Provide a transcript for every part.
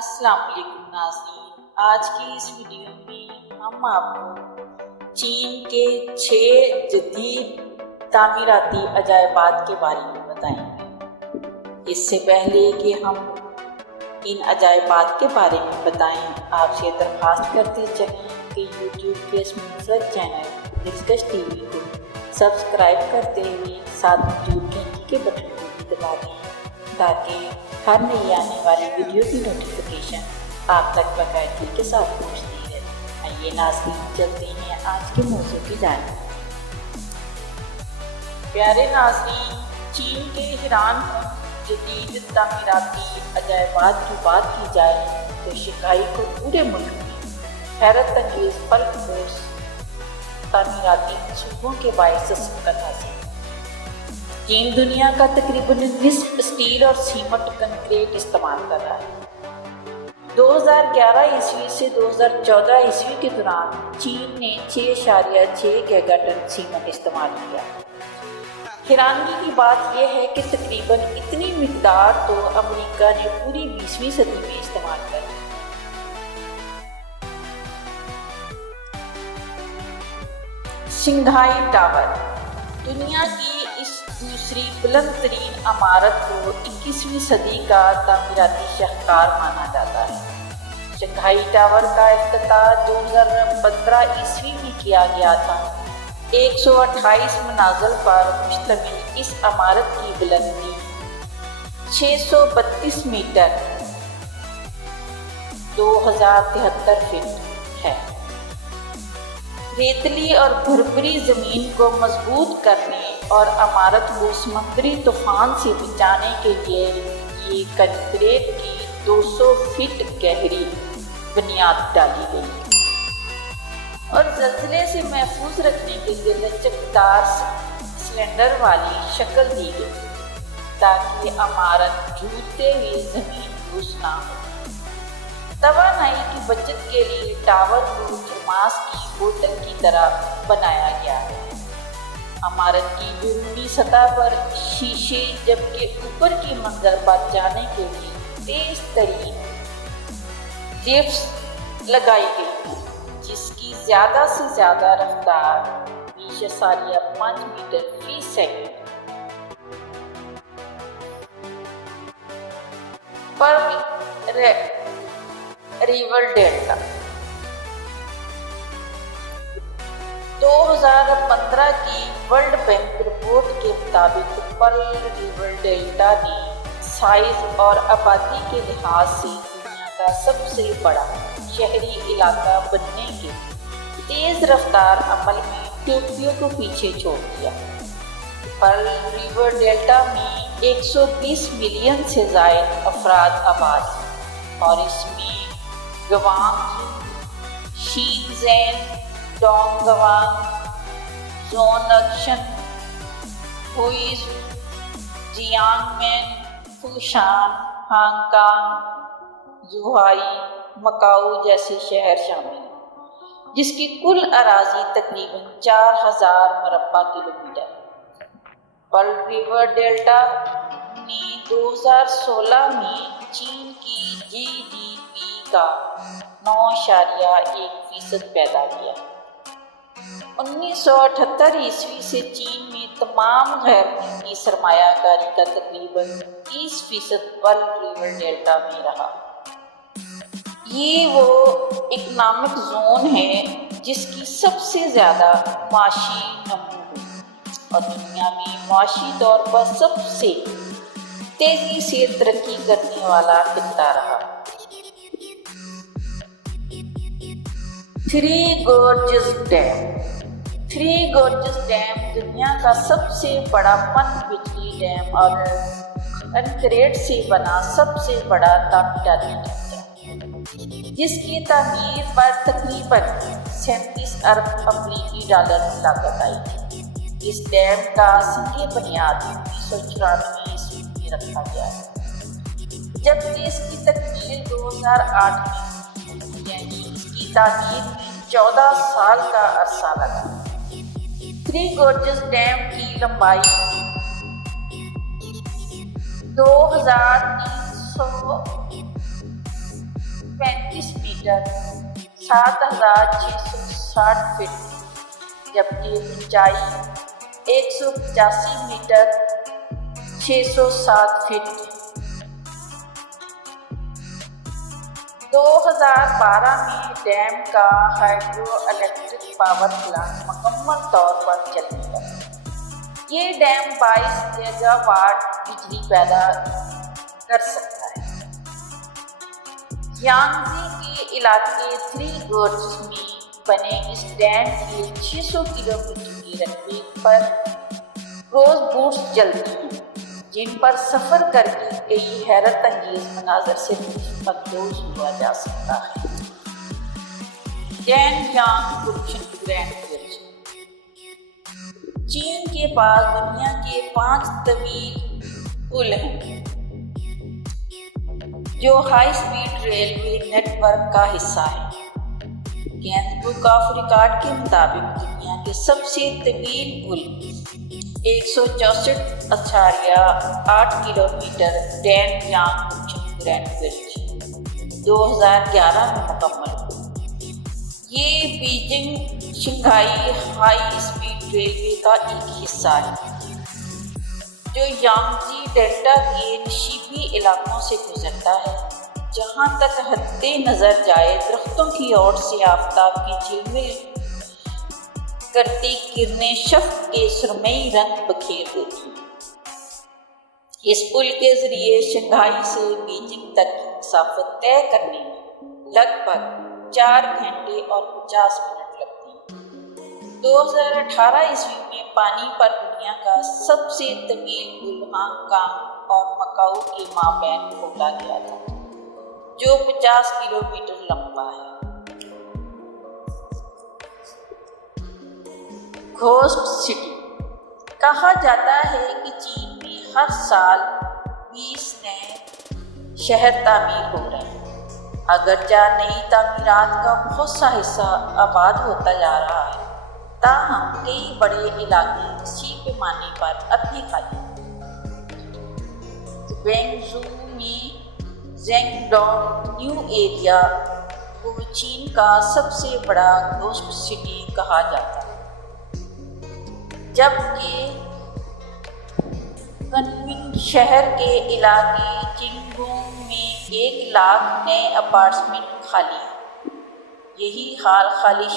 السلام علیکم ناظرین، آج کی اس ویڈیو میں ہم آپ کو چین کے 6 جدید تعمیراتی عجائبات کے بارے میں بتائیں گے۔ اس سے پہلے کہ ہم ان عجائبات کے بارے میں بتائیں، آپ سے درخواست کرتے چلیں کہ یوٹیوب کے اس منفرد چینل ڈسکس ٹی وی کو سبسکرائب کرتے ہوئے ساتھ موجود گھنٹی کے بٹن کو بھی دبا دیں تاکہ ہر نئی آنے والی ویڈیو کی نوٹیفیکیشن آپ تک باقاعدگی کے ساتھ پہنچتی ہے۔ آئیے ناظرین، چلتے ہیں آج کے موضوع کی جانب۔ پیارے ناظرین، چین کے حیران کن جدید تعمیراتی عجائبات کی بات کی جائے تو شنگھائی کو پورے ملک میں حیرت انگیز پلک بوس تعمیراتی منصوبوں کے باعث سبقت حاصل ہے۔ چین دنیا کا تقریباً نصف اسٹیل اور سیمنٹ کنکریٹ استعمال کر رہا ہے۔ 2011 عیسوی سے 2014 عیسوی کے دوران چین نے 6.6 گیگا ٹن سیمنٹ استعمال کیا۔ حیرانگی کی بات یہ ہے کہ تقریباً اتنی مقدار تو امریکہ نے پوری 20ویں صدی میں استعمال کر لی۔ شنگھائی ٹاور دنیا کی اس دوسری بلند ترین عمارت کو 21ویں صدی کا تعمیراتی شاہکار مانا جاتا ہے۔ شنگھائی ٹاور کا افتتاح 2015 عیسوی میں کیا گیا تھا۔ 128 منازل پر مشتمل اس عمارت کی بلندی 632 میٹر 2073 فٹ ہے۔ ریتلی اور بھربری زمین کو مضبوط کرنے اور عمارت کو سمندری طوفان سے بچانے کے لیے یہ کنکریٹ کی 200 فٹ گہری بنیاد ڈالی گئی اور زلزلے سے محفوظ رکھنے کے لیے لچکدار سلنڈر والی شکل دی گئی تاکہ عمارت جھوٹتے ہوئے زمین بوس نہ ہو۔ توانائی کی بچت کے لیے ٹاور کو تھرماس کی بوتل کی طرح بنایا گیا ہے۔ عمارت کی بیرونی سطح پر شیشے جبکہ اوپر کی منزل پر جانے کے لیے تیز ترین لفٹس لگائی گئی ہیں جس کی زیادہ سے زیادہ رفتار 20.5 میٹر فی سیکنڈ پر ریور ڈیلٹا 2015 کی ورلڈ بینک رپورٹ کے مطابق پرل ریور ڈیلٹا نے سائز اور آبادی کے لحاظ سے دنیا کا سب سے بڑا شہری علاقہ بننے کے تیز رفتار عمل میں ٹوکیو کو پیچھے چھوڑ دیا۔ پرل ریور ڈیلٹا میں 120 ملین سے زائد افراد آباد ہیں اور اس میں گوانگ، شینزین، ڈونگ گوانگ، زونگشن، ہوئیز، جیانگ مین، فوشان، ہانگ کانگ، زوہائی، مکاؤ جیسے شہر شامل ہیں جس کی کل اراضی تقریباً 4000 مربع کلومیٹر ہے۔ پرل ریور ڈیلٹا نے 2016 میں چین کی جی ڈی پی کا 9.1% پیدا کیا۔ 1978 عیسوی سے چین میں تمام غیر ملکی سرمایہ کاری کا تقریباً 30% پرل ریور ڈیلٹا میں رہا۔ یہ وہ اکنامک زون ہے جس کی سب سے زیادہ معاشی نمو ہوئی اور دنیا میں معاشی طور پر سب سے تیزی سے ترقی کرنے والا خطہ رہا۔ تھری گورجز ڈیم دنیا کا سب سے بڑا پن بجلی ڈیم اور کنکریٹ سے بنا سب سے بڑا تعمیراتی ڈھانچہ جس کی تعمیر پر تقریباً 37 ارب امریکی ڈالر لاگت آئی تھی۔ اس ڈیم کا سنگ بنیاد 1994 عیسوی میں رکھا گیا ہے جبکہ اس کی تکمیل 2008 میں یعنی اس کی تعمیر میں 14 سال کا عرصہ لگا۔ تھری گورجز ڈیم کی لمبائی 2300 35 میٹر 7660 فٹ، جبکہ اونچائی 185 میٹر 607 فٹ۔ 2012 میں ڈیم کا ہائیڈرو الیکٹرک پاور پلانٹ مکمل طور پر چلنے لگا۔ یہ ڈیم 22 گیگا واٹ بجلی پیدا کر سکتا ہے۔ یانگزی کے علاقے تھری گورجز میں بنے اس ڈیم کے 600 کلومیٹر کے رقبے پر روز بوٹس چلتی ہیں، جن پر سفر کر کے کئی حیرت انگیز مناظر سے لطف اندوز ہوا جا سکتا ہے۔ ڈین یانگ بروشن گرینڈ برج۔ چین کے پاس دنیا کے 5 طویل پل ہیں جو high speed railway network کا حصہ ہیں۔ گینس بک آف ریکارڈ کے مطابق دنیا کے سب سے طویل پل 164.8 کلومیٹر ڈین یانگ بروشن گرینڈ برج 2011 میں مکمل ہوا۔ یہ Beijing Shanghai high speed railway کا ایک حصہ ہے جو یانگزی ڈیلٹا کے نشیبی علاقوں سے گزرتا ہے۔ جہاں تک حد نظر جائے درختوں کی اوٹ سے آفتاب کی جھلمل کرتی کرنیں شفق کے سرمئی رنگ بکھیر دیتی ہیں۔ اس پل کے ذریعے شنگھائی سے بیجنگ تک کی مسافت طے کرنے میں لگ بھگ 4 گھنٹے اور 50 منٹ لگتے ہیں۔ 2018 عیسوی میں پانی پر دنیا کا سب سے طویل پل ہانگ کانگ اور مکاؤ کے مابین کھولا گیا تھا، جو 50 کلومیٹر لمبا ہے۔ Ghost city. کہا جاتا ہے کہ چین میں ہر سال 20 نئے شہر تعمیر ہو رہے ہیں، اگرچہ نئی تعمیرات کا بہت سا حصہ آباد ہوتا جا رہا ہے، تاہم کئی بڑے علاقے وسیع پیمانے پر اب بھی خالی ہیں۔ وینگزو میں زینگ ڈونگ نیو ایریا کو چین کا سب سے بڑا گھوسٹ سٹی کہا جاتا ہے، جبکہ کنمنگ شہر کے علاقے چنگبونگ میں 1 لاکھ نئے اپارٹمنٹ خالی ہیں۔ یہی حال خالی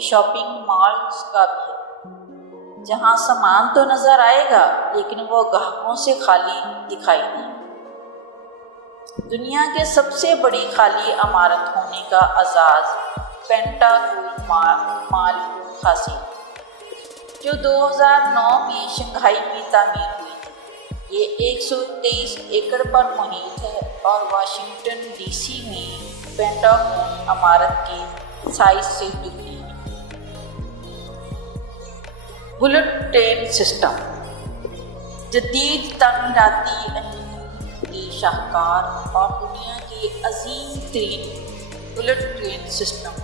شاپنگ مالز کا بھی ہے، جہاں سامان تو نظر آئے گا لیکن وہ گاہکوں سے خالی دکھائی دیں۔ دنیا کے سب سے بڑی خالی عمارت ہونے کا اعزاز پینٹاگون مال کو حاصل ہے، جو 2009 میں شنگھائی میں تعمیر ہوئی تھی۔ یہ 123 ایکڑ پر محیط ہے اور واشنگٹن ڈی سی میں پینٹاگون عمارت کے سائز سے دگنی ہے۔ Bullet train system. جدید تعمیراتی انجینئرنگ کے شاہکار اور دنیا کے عظیم ترین bullet train system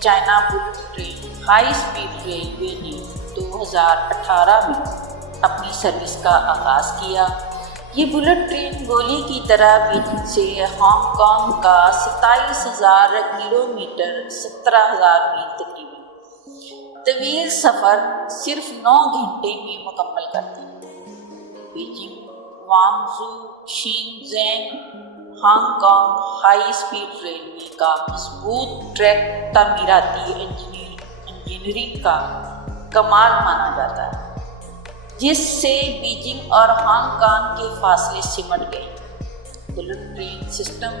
China bullet train high speed railway نے 2018 میں اپنی سروس کا آغاز کیا۔ یہ بلٹ ٹرین گولی کی طرح بیجنگ سے ہانگ کانگ کا 27,000 کلومیٹر 17,000 میل تقریباً طویل سفر صرف 9 گھنٹے میں مکمل کرتی ہے۔ Beijing Guangzhou Shenzhen Hong Kong high speed railway کا مضبوط ٹریک تعمیراتی انجینئرنگ کا کمال مانا جاتا ہے، جس سے بیجنگ اور ہانگ کانگ کے فاصلے سمٹ گئے۔ بلٹ ٹرین سسٹم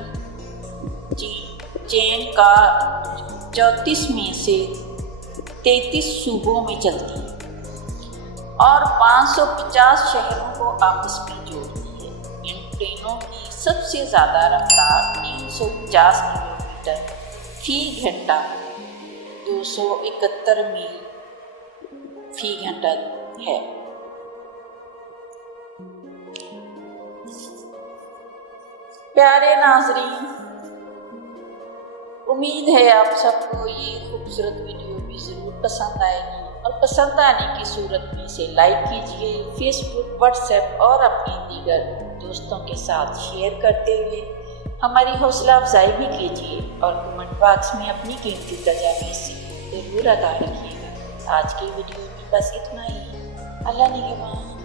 چین کا 34 میں سے 33 صوبوں میں چلتی ہے اور 550 شہروں کو آپس میں جوڑتی ہے۔ ان ٹرینوں کی سب سے زیادہ رفتار 350 کلومیٹر فی گھنٹہ 271 میل فی گھنٹہ ہے۔ پیارے ناظرین، امید ہے آپ سب کو یہ خوبصورت ویڈیو بھی ضرور پسند آئے گی، اور پسند آنے کی صورت میں اسے لائک کیجیے، فیس بک، واٹس ایپ اور اپنے دیگر دوستوں کے ساتھ شیئر کرتے ہوئے ہماری حوصلہ افزائی بھی کیجیے اور کمنٹ باکس میں اپنی قیمتی تجاویز ضرور عطا رکھیے گا۔ آج کی ویڈیو میں بس اتنا ہی۔ اللہ نگہبان۔